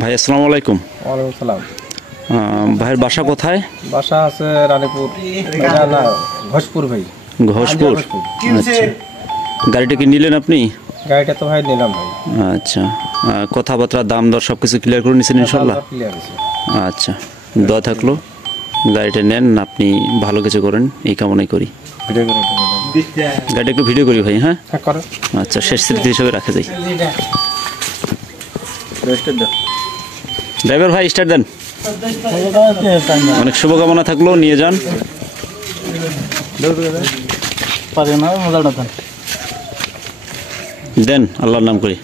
ভাই আসসালামু আলাইকুম। ওয়ালাইকুম সালাম। ভাইয়ের বাসা কোথায়? বাসা আছে রানীপুর, না ঘোষপুর ভাই। ঘোষপুর। আচ্ছা, গাড়িটা কি নিলেন আপনি? গাড়িটা তো ভাই নিলাম ভাই। আচ্ছা, কথাবার্তা দাম দর সব কিছু ক্লিয়ার করে নিয়েছেন ইনশাল্লাহ? ক্লিয়ার আছে। আচ্ছা, দোয়া থাকলো গাড়িটা নেন, আপনি ভালো কিছু করেন এই কামনাই করি। গাড়িটা একটু ভিডিও করি ভাই। হ্যাঁ করো। আচ্ছা, শেষ স্মৃতি হিসেবে রাখা যায়। ড্রাইভার ভাই স্টার্ট দেন। অনেক শুভকামনা থাকলো, নিয়ে যান। দেন আল্লাহর নাম করি।